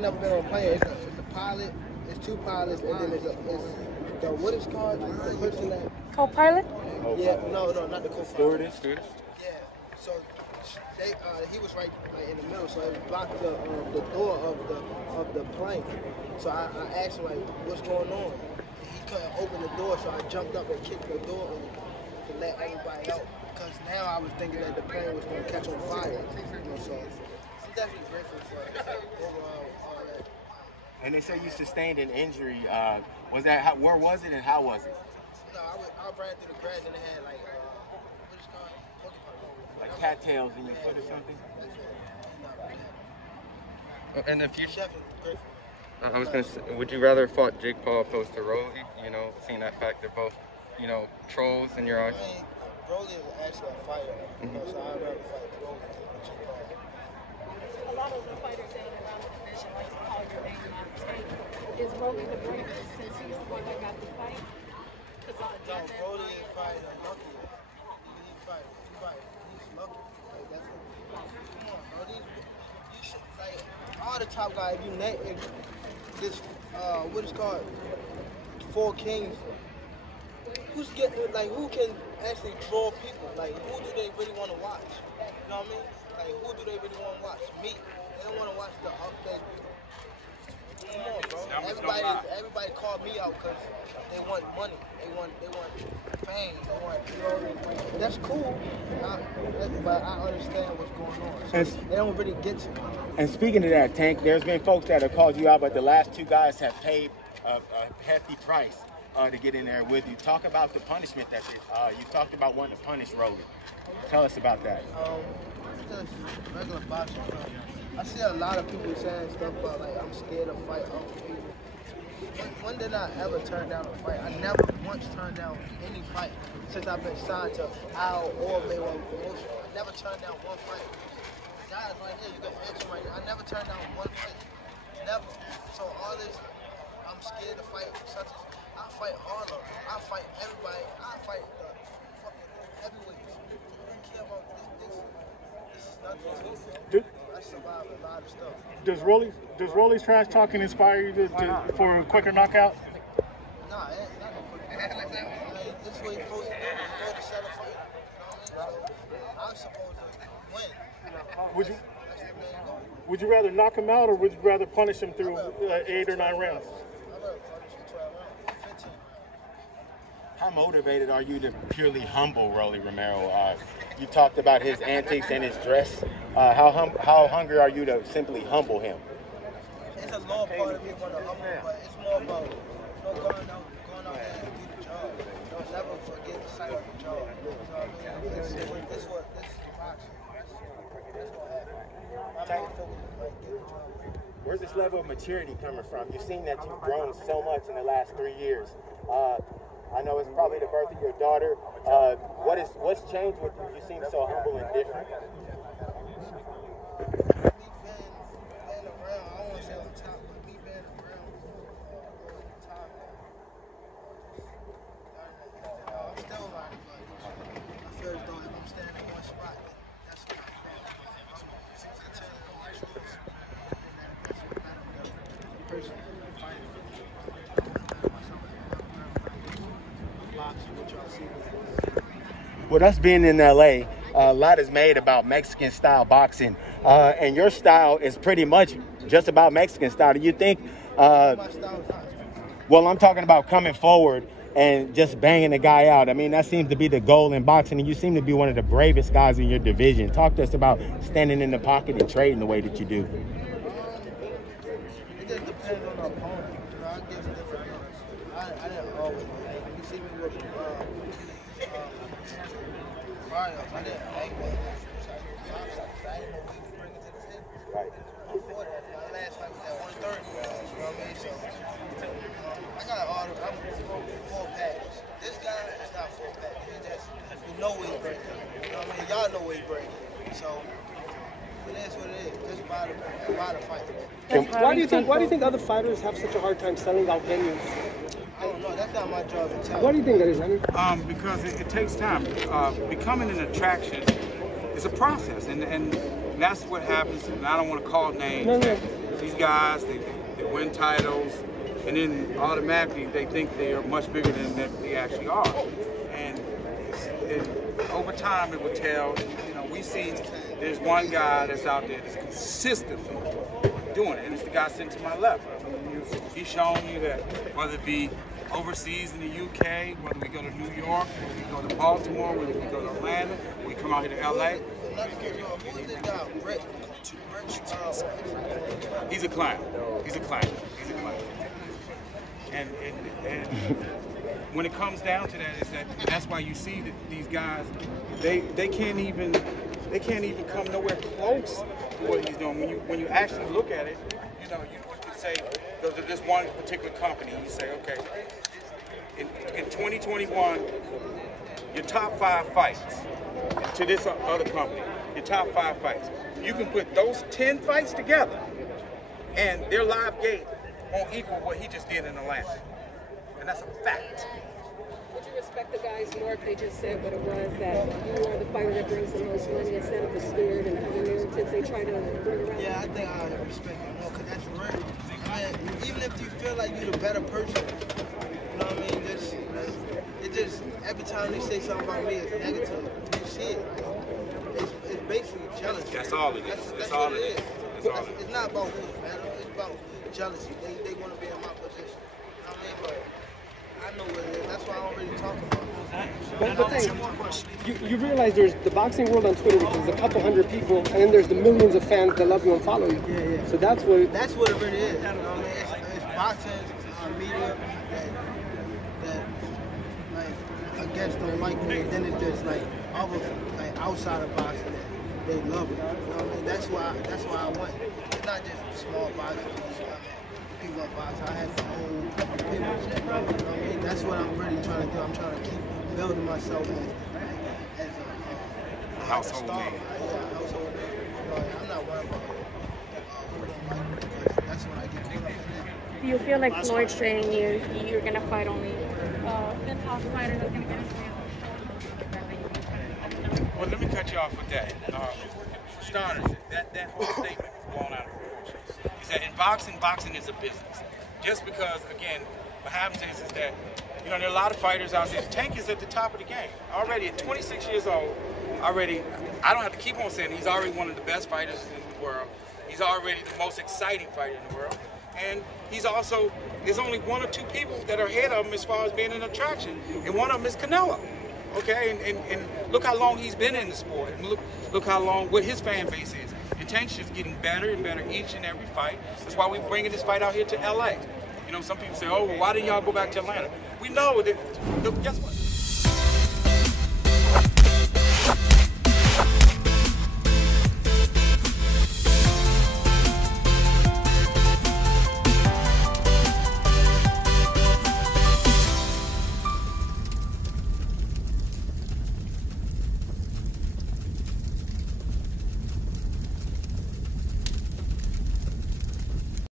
ain't never been on a plane. It's a pilot. It's two pilots, and then it's the what is called the person that co-pilot. Yeah, no, not the co-pilot. Stewardess. Yeah. So he was right in the middle, so it blocked the door of the plane. So I asked him like, what's going on? He couldn't open the door, so I jumped up and kicked the door to let everybody out. Because now I was thinking that the plane was going to catch on fire. So I'm definitely grateful for overall all that. And they say you sustained an injury. Was that where was it and how was it? No, I ran through the grass and it had like what is it called? Porcupine. Like cattails in your foot or something? And if you, Definitely grateful. I was gonna say, would you rather fought Jake Paul opposed to Rolly? You know, seeing that fact they're both, you know, trolls in your eyes. I mean, Rolly is actually a fighter, so I'd rather fight Rolly than Jake Paul. A lot of the fighters that are around the division like to call your name out. Is Rolly the bravest since he's the one that got the fight? No, Rolly is probably the luckiest. He's lucky. Like, that's what, come on, bro. You should, like, all the top guys, this, what is called, Four Kings, who can actually draw people? Like, who do they really want to watch? You know what I mean? Like, who do they really want to watch? Me. They don't want to watch the update. Come on, bro. Everybody called me out because they want money. They want fame. They want, you know, that's cool. But I understand what's going on. So they don't really get you. And speaking of that, Tank, there's been folks that have called you out, but the last two guys have paid a hefty price to get in there with you. Talk about the punishment that you talked about wanting to punish Rolly. Tell us about that. Just regular boxing. I see a lot of people saying stuff about like I'm scared to fight other people. When did I ever turn down a fight? I never once turned down any fight since I've been signed to Al or Mayweather Promotion. I never turned down one fight. Guys right here, you can answer right now. I never turned down one fight. Never. So all this, I'm scared to fight such as I fight all of them. I fight everybody. I fight the fucking heavyweights. I don't care about this. This is nothing. I survived a lot of stuff. Does Rolly's trash talking inspire you for a quicker knockout? Nah, it ain't not no quicker knockout. I mean, this is what you're supposed to do. You're supposed to sell a fight. You know what I mean? So I'm supposed to win. Would you rather knock him out or would you rather punish him through 8 or 9 rounds? I'd rather punish him 12 rounds, 15 rounds. How motivated are you to purely humble Rolly Romero? You talked about his antics and his dress. How hungry are you to simply humble him? It's a low part of me want to humble, but it's more about going out there and do the job. Don't never forget the sight of the job. You know what I mean? This is boxing. That's what happened. I'm not focused on getting the job. Where's this level of maturity coming from? You've seen that you've grown so much in the last 3 years. I know it's probably the birth of your daughter. What's changed with you? You seem so humble and different. With us being in LA, a lot is made about Mexican style boxing, and your style is pretty much just about Mexican style. Do you think, well, I'm talking about coming forward and just banging the guy out. I mean, that seems to be the goal in boxing, and you seem to be one of the bravest guys in your division. Talk to us about standing in the pocket and trading the way that you do. It just depends on the opponent. You know, I give different looks. I didn't always. You see me with Mario. I didn't hang with him. I didn't know what he was bringing to the table. Right. Before that, my last fight was at 130. You know what I mean? So I got all the. I'm full package. This guy is not full package. He just you know what he's bringing. You know what I mean? Y'all know what he's bringing. So it is what it is. Just buy the fight. Why do you think other fighters have such a hard time selling out venues? I don't know. That's not my job to tell. Why do you think that is, Henry? Because it takes time. Becoming an attraction is a process, and that's what happens. And I don't want to call names. No. these guys, they win titles, and then automatically they think they are much bigger than they actually are. And over time it will tell, you know, we see there's one guy that's out there that's consistently doing it, and it's the guy sitting to my left. I mean, he's showing you that whether it be overseas in the UK, whether we go to New York, whether we go to Baltimore, whether we go to Atlanta, we come out here to LA. He's a clown. He's a clown. He's a clown. And when it comes down to that, is that's why you see that these guys, they can't even come nowhere close to what he's doing. When you actually look at it, you know, you can say there's this one particular company, and you say, okay, in 2021, your top 5 fights to this other company, your top 5 fights, you can put those 10 fights together, and their live gate won't equal what he just did in Atlanta, and that's a fact. Would you respect the guys more if they just said what it was, that you are the fighter that brings the most money instead of the scared and other narratives they try to bring around? Yeah, I think I respect them more because that's real. I mean, even if you feel like you're the better person, you know what I mean? It just every time they say something about me, it's negative. You see it. It's basically jealousy. That's all it is. That's all it is. It's not about who's better. It's about jealousy. They want to be in my position. I mean, but I know what it is. That's why I don't really talk about it. But you realize there's the boxing world on Twitter, which is a couple hundred people, and then there's the millions of fans that love you and follow you. Yeah. So that's what it really is. You know what I mean? It's boxing, media that like I guess don't like me. And then it's just like other like outside of boxing that they love it. You know what I mean? That's why I went. It's not just small boxing. You know what I mean? People on boxing. I have the whole people. You know what I mean? That's what I'm really trying to do. I'm trying to keep building myself as a household star. name. Yeah, household name. You know, I'm not worried about who don't like me because that's when I get caught up in that. Do you feel like Floyd's saying you're gonna fight only in-house fighters that's gonna get into Well, let me cut you off with that. For starters, that whole statement is blown out of proportion. Is that in boxing is a business. Just because, again, what happens is that, you know, there are a lot of fighters out there. Tank is at the top of the game. Already at 26 years old, I don't have to keep on saying it, he's already one of the best fighters in the world. He's already the most exciting fighter in the world. And he's also, there's only 1 or 2 people that are ahead of him as far as being an attraction. And one of them is Canelo. Okay, and look how long he's been in the sport. And look how long, what his fan base is. And Tank's just getting better and better each and every fight. That's why we're bringing this fight out here to LA. You know, some people say, oh, well, why didn't y'all go back to Atlanta? We know that, guess what?